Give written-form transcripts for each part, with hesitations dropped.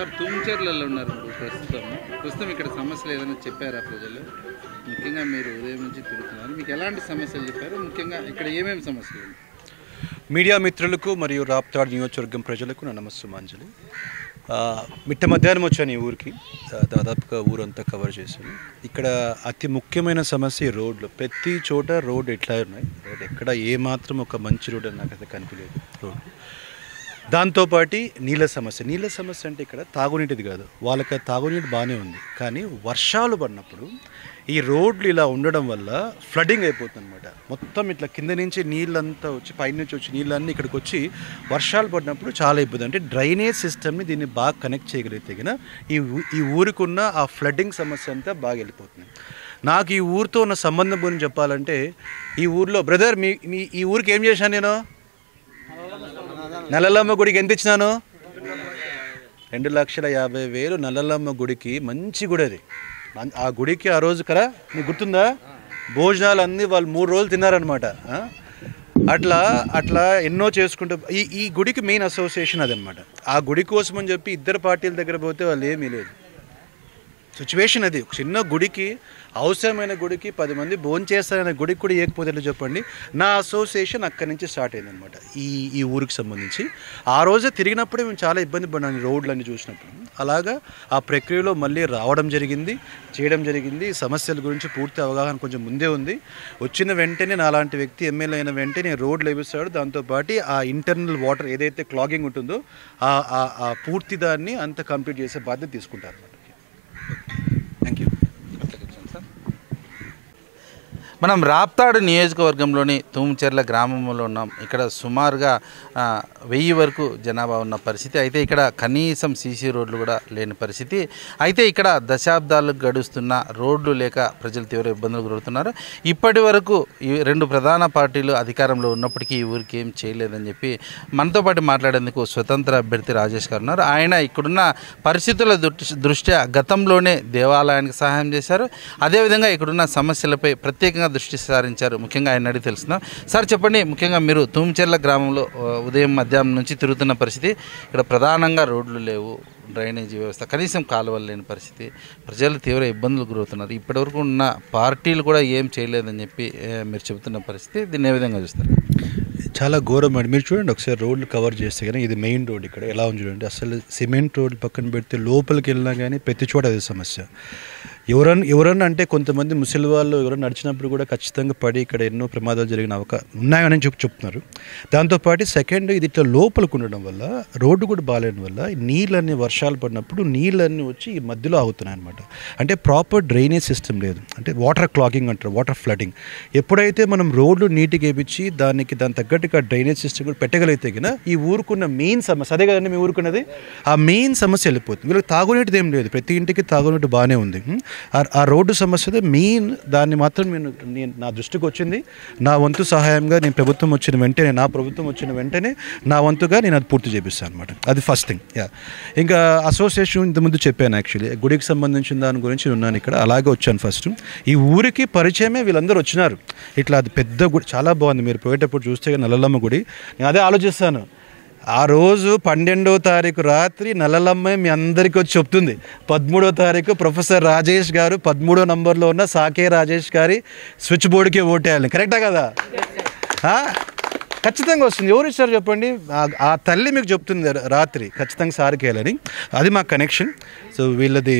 Sir తూంచెర్లలో ఉన్నారు ప్రస్తుతం ఇక్కడ సమస్యలు ఏదైనా చెప్పారా ప్రజలు? ముఖ్యంగా మీరు ఉదయం నుంచి తిరుగుతున్నారు, మీకు ఎలాంటి సమస్యలు చెప్పారు? ముఖ్యంగా ఇక్కడ ఏమేమి సమస్యలు? మీడియా మిత్రులకు మరియు రాప్తాడ్ నియోజకవర్గం ప్రజలకు నా నమస్సుమాంజలి. మిట్ట మధ్యాహ్నం వచ్చాను ఈ ఊరికి, దాదాపుగా ఊరంతా కవర్ చేశాను. ఇక్కడ అతి ముఖ్యమైన సమస్య రోడ్లు. ప్రతి చోట రోడ్ ఎట్లా ఉన్నాయి, రోడ్ ఎక్కడ ఏమాత్రం ఒక మంచి రోడ్ అని నాకైతే కనిపించలేదు రోడ్. దాంతోపాటు నీళ్ళ సమస్య అంటే ఇక్కడ తాగునీటిది కాదు, వాళ్ళకి తాగునీటి బాగానే ఉంది, కానీ వర్షాలు పడినప్పుడు ఈ రోడ్లు ఇలా ఉండడం వల్ల ఫ్లడింగ్ అయిపోతుంది అనమాట. మొత్తం ఇట్లా కింద నుంచి నీళ్ళంతా వచ్చి పైనుంచి వచ్చి నీళ్ళన్నీ ఇక్కడికి వచ్చి వర్షాలు పడినప్పుడు చాలా ఇబ్బంది. అంటే డ్రైనేజ్ సిస్టమ్ని దీన్ని బాగా కనెక్ట్ చేయగలిగితే కనుక ఈ ఊరికి ఉన్న ఆ ఫ్లడ్డింగ్ సమస్య అంతా బాగా వెళ్ళిపోతుంది. నాకు ఈ ఊరితో ఉన్న సంబంధం గురించి చెప్పాలంటే, ఈ ఊరిలో బ్రదర్ మీ ఈ ఊరికి ఏం చేశాను నేను? నల్లలమ్మ గుడికి ఎంత ఇచ్చినాను? 2,50,000 నల్లలమ్మ గుడికి. మంచి గుడి అది. ఆ గుడికి ఆ రోజు కదా నీకు గుర్తుందా, భోజనాలు అన్నీ వాళ్ళు 3 రోజులు తిన్నారనమాట. అట్లా ఎన్నో చేసుకుంటూ ఈ గుడికి మెయిన్ అసోసియేషన్ అదనమాట. ఆ గుడి కోసం అని చెప్పి ఇద్దరు పార్టీల దగ్గర పోతే వాళ్ళు ఏమీ లేదు సిచ్యువేషన్ అది. ఒక చిన్న గుడికి, అవసరమైన గుడికి 10 మంది భోజనం చేస్తారనే గుడికి కూడా ఏకపోతే చెప్పండి. నా అసోసియేషన్ అక్కడి నుంచి స్టార్ట్ అయిందనమాట ఈ ఊరికి సంబంధించి. ఆ రోజే తిరిగినప్పుడే మేము చాలా ఇబ్బంది పడినాను రోడ్లన్నీ చూసినప్పుడు. అలాగా ఆ ప్రక్రియలో మళ్ళీ రావడం జరిగింది, చేయడం జరిగింది. సమస్యల గురించి పూర్తి అవగాహన కొంచెం ముందే ఉంది. వచ్చిన వెంటనే నాలాంటి వ్యక్తి ఎమ్మెల్యే అయిన వెంటనే రోడ్లు వేపిస్తాడు, దాంతోపాటు ఆ ఇంటర్నల్ వాటర్ ఏదైతే క్లాగింగ్ ఉంటుందో ఆ పూర్తి దాన్ని అంత కంప్లీట్ చేసే బాధ్యత తీసుకుంటారు అన్నమాట. Thank you. మనం రాప్తాడు నియోజకవర్గంలోని తూంచెర్ల గ్రామంలో ఉన్నాం. ఇక్కడ సుమారుగా 1000 వరకు జనాభా ఉన్న పరిస్థితి. అయితే ఇక్కడ కనీసం సీసీ రోడ్లు కూడా లేని పరిస్థితి. అయితే ఇక్కడ దశాబ్దాలు గడుస్తున్న రోడ్లు లేక ప్రజలు తీవ్ర ఇబ్బందులు గురవుతున్నారు. ఇప్పటి వరకు ఈ 2 ప్రధాన పార్టీలు అధికారంలో ఉన్నప్పటికీ ఈ ఊరికి ఏం చేయలేదని చెప్పి మనతో పాటు మాట్లాడేందుకు స్వతంత్ర అభ్యర్థి రాజేష్ గారు ఉన్నారు. ఆయన ఇక్కడున్న పరిస్థితుల దృష్ట్యా గతంలోనే దేవాలయానికి సహాయం చేశారు. అదేవిధంగా ఇక్కడున్న సమస్యలపై ప్రత్యేకంగా దృష్టి సారించారు. ముఖ్యంగా ఆయన అడిగి తెలుసుకుందాం. సార్ చెప్పండి, ముఖ్యంగా మీరు తూంచెర్ల గ్రామంలో ఉదయం మధ్యాహ్నం నుంచి తిరుగుతున్న పరిస్థితి. ఇక్కడ ప్రధానంగా రోడ్లు లేవు, డ్రైనేజీ వ్యవస్థ, కనీసం కాలువలు లేని పరిస్థితి. ప్రజలు తీవ్ర ఇబ్బందులు గురవుతున్నారు. ఇప్పటివరకు ఉన్న పార్టీలు కూడా ఏం చేయలేదని చెప్పి మీరు చెబుతున్న పరిస్థితి. దీన్ని ఏ విధంగా చూస్తారు? చాలా ఘోరం అండి. మీరు చూడండి ఒకసారి రోడ్లు కవర్ చేస్తే కానీ, ఇది మెయిన్ రోడ్ ఇక్కడ ఎలా ఉంది చూడండి. అసలు సిమెంట్ రోడ్ పక్కన పెడితే లోపలికి వెళ్ళినా కానీ ప్రతి చోట అదే సమస్య. ఎవరన్నా అంటే కొంతమంది ముసలి వాళ్ళు ఎవరైనా నడిచినప్పుడు కూడా ఖచ్చితంగా పడి ఇక్కడ ఎన్నో ప్రమాదాలు జరిగిన ఉన్నాయని చెప్తున్నారు. దాంతోపాటు సెకండ్, ఇది ఇట్లా లోపలికి ఉండడం వల్ల రోడ్డు కూడా బాగాలేని వల్ల నీళ్ళన్నీ వర్షాలు పడినప్పుడు నీళ్ళన్నీ వచ్చి ఈ మధ్యలో ఆగుతున్నాయి అనమాట. అంటే ప్రాపర్ డ్రైనేజ్ సిస్టమ్ లేదు. అంటే వాటర్ క్లాగింగ్ అంటారు, వాటర్ ఫ్లడింగ్. ఎప్పుడైతే మనం రోడ్లు నీట్గా వేయించి దాని తగ్గట్టుగా డ్రైనేజ్ సిస్టమ్ కూడా పెట్టగలిగితే కన్నా ఈ ఊరుకున్న మెయిన్ సమస్య అదే కదండి. మీ ఊరుకున్నది ఆ మెయిన్ సమస్య వెళ్ళిపోతుంది. వీళ్ళకి తాగునీటిది ఏం లేదు, ప్రతి ఇంటికి తాగునీటి బాగానే ఉంది. ఆ రోడ్డు సమస్య మెయిన్, దాన్ని మాత్రం నేను నా దృష్టికి వచ్చింది. నా వంతు సహాయంగా నా ప్రభుత్వం వచ్చిన వెంటనే నా వంతుగా నేను అది పూర్తి చేపిస్తాను అనమాట. అది ఫస్ట్ థింగ్. ఇంకా అసోసియేషన్ ఇంతకుముందు చెప్పాను, యాక్చువల్లీ గుడికి సంబంధించిన దాని గురించి ఉన్నాను ఇక్కడ. అలాగే వచ్చాను ఫస్ట్. ఈ ఊరికి పరిచయమే వీళ్ళందరూ వచ్చినారు. ఇట్లా అది పెద్ద గుడి, చాలా బాగుంది. మీరు పోయేటప్పుడు చూస్తే నల్లలమ్మ గుడి. నేను అదే ఆలోచిస్తాను, ఆ రోజు 12వ తారీఖు రాత్రి నల్లలమ్మ మీ అందరికీ వచ్చి చెప్తుంది. 13వ తారీఖు ప్రొఫెసర్ రాజేష్ గారు 13వ నంబర్లో ఉన్న సాకే రాజేష్ గారి స్విచ్ బోర్డుకి ఓటేయాలి. కరెక్టా కదా? ఖచ్చితంగా వస్తుంది. ఎవరు ఇస్తారు చెప్పండి? ఆ తల్లి మీకు చెప్తుంది రాత్రి ఖచ్చితంగా సార్కి వేయాలని. అది మా కనెక్షన్. సో వీళ్ళది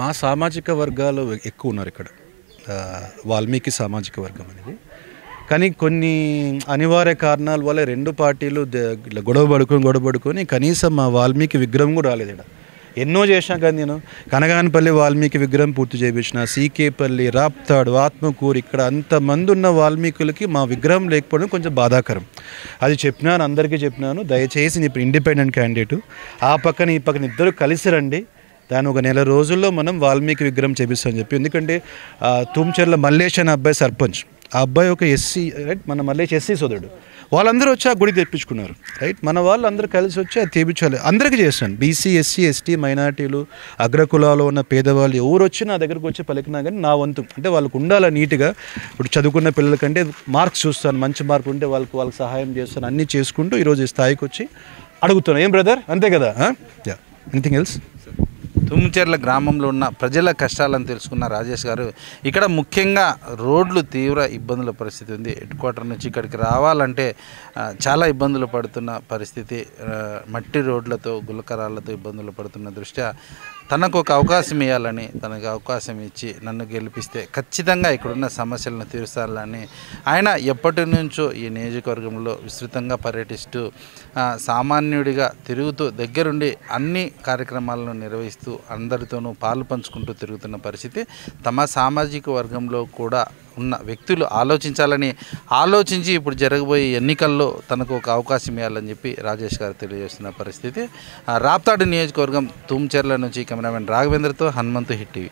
మా సామాజిక వర్గాలు ఎక్కువ ఉన్నారు ఇక్కడ, వాల్మీకి సామాజిక వర్గం అనేది. కానీ కొన్ని అనివార్య కారణాల వల్ల 2 పార్టీలు గొడవ పడుకొని కనీసం మా వాల్మీకి విగ్రహం కూడా రాలేదు ఇక్కడ. ఎన్నో చేసినా కానీ నేను కనగానపల్లి వాల్మీకి విగ్రహం పూర్తి చేయించిన, సీకేపల్లి, రాప్తాడు, ఆత్మకూరు, ఇక్కడ అంతమంది ఉన్న వాల్మీకులకి మా విగ్రహం లేకపోవడం కొంచెం బాధాకరం. అది చెప్పినాను, అందరికీ చెప్పినాను. దయచేసి ఇప్పుడు ఇండిపెండెంట్ క్యాండిడేటు ఆ పక్కన ఈ పక్కన ఇద్దరు కలిసి రండి, దాని ఒక నెల రోజుల్లో మనం వాల్మీకి విగ్రహం చేపిస్తామని చెప్పి. ఎందుకంటే తూంచెర్ల మల్లేష్ అనే అబ్బాయి సర్పంచ్, ఆ అబ్బాయి ఒక ఎస్సీ, రైట్, మన మల్లేష్ ఎస్సీ సోదరుడు. వాళ్ళందరూ వచ్చి ఆ గుడి తెప్పించుకున్నారు, రైట్. మన వాళ్ళు అందరూ కలిసి వచ్చి అది తెప్పించాలి. అందరికీ చేస్తాను. బీసీ, ఎస్సీ, ఎస్టీ, మైనార్టీలు, అగ్రకులాలో ఉన్న పేదవాళ్ళు ఎవరు వచ్చి నా దగ్గరకు వచ్చి పలికినా కానీ నా వంతు అంటే వాళ్ళకు ఉండాలి నీట్గా. ఇప్పుడు చదువుకున్న పిల్లలకంటే మార్క్స్ చూస్తాను, మంచి మార్కులు ఉంటే వాళ్ళకి సహాయం చేస్తాను. అన్నీ చేసుకుంటూ ఈరోజు ఈ స్థాయికి వచ్చి అడుగుతున్నాను. ఏం బ్రదర్, అంతే కదా? Anything else? తుమ్చెర్ల గ్రామంలో ఉన్న ప్రజల కష్టాలను తెలుసుకున్న రాజేష్ గారు ఇక్కడ ముఖ్యంగా రోడ్లు తీవ్ర ఇబ్బందుల పరిస్థితి ఉంది. హెడ్ క్వార్టర్ నుంచి ఇక్కడికి రావాలంటే చాలా ఇబ్బందులు పడుతున్న పరిస్థితి. మట్టి రోడ్లతో గులకరాళ్లతో ఇబ్బందులు పడుతున్న దృష్ట్యా తనకు ఒక అవకాశం ఇవ్వాలని, తనకు అవకాశం ఇచ్చి నన్ను గెలిపిస్తే ఖచ్చితంగా ఇక్కడున్న సమస్యలను తీరుస్తారని ఆయన ఎప్పటి నుంచో ఈ నియోజకవర్గంలో విస్తృతంగా పర్యటిస్తూ సామాన్యుడిగా తిరుగుతూ దగ్గరుండి అన్ని కార్యక్రమాలను నిర్వహిస్తూ అందరితోనూ పాలు పంచుకుంటూ తిరుగుతున్న పరిస్థితి. తమ సామాజిక వర్గంలో కూడా ఉన్న వ్యక్తులు ఆలోచించి ఇప్పుడు జరగబోయే ఎన్నికల్లో తనకు ఒక అవకాశం ఇవ్వాలని చెప్పి రాజేష్ గారు తెలియజేస్తున్న పరిస్థితి. రాప్తాడు నియోజకవర్గం తుమ్చెర్ల నుంచి కెమెరామెన్ రాఘవేంద్రతో హనుమంతు, హిట్ టీవీ.